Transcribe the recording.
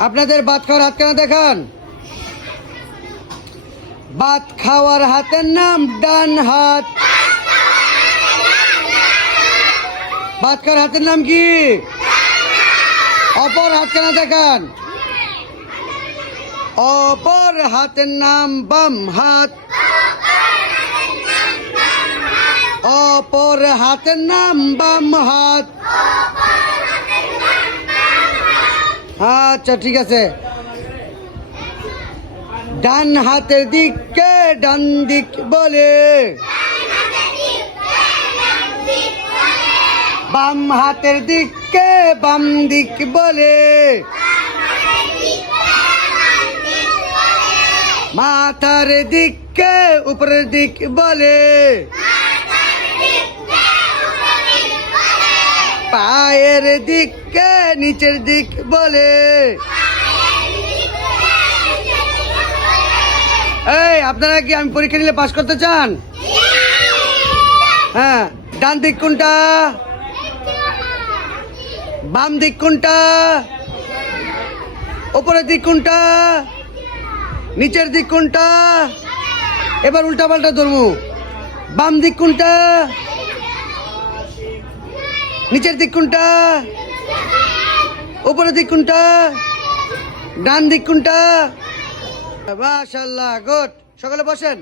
আপনাদের ভাত খাওয়ার হাত কেন দেখান? ভাত খাওয়ার হাতের নাম ডান হাত। ভাত খাওয়ার হাতের নাম কি? অপর হাত কেন দেখান? অপর হাতের নাম বাম হাত। অপর হাতের নাম বাম হাত। আচ্ছা ঠিক আছে। ডান হাতের দিককে ডান দিক বলে, বাম হাতের দিককে বাম দিক বলে, মাথার দিককে উপরের দিক বলে, পায়ের দিককে নিচের দিক বলে। এই আপনারা কি আমি পরীক্ষা নিলে পাস করতে চান? হ্যাঁ। ডান দিক কোনটা? বাম দিক কোনটা? উপরের দিক কোনটা? নিচের দিক কোনটা? এবার উল্টা পাল্টা ধরবো। বাম দিক কোনটা? নিচের দিক কোনটা? উপরের দিক কোনটা? ডান দিক কোনটা? মাশাআল্লাহ, গুড। সকালে বসেন।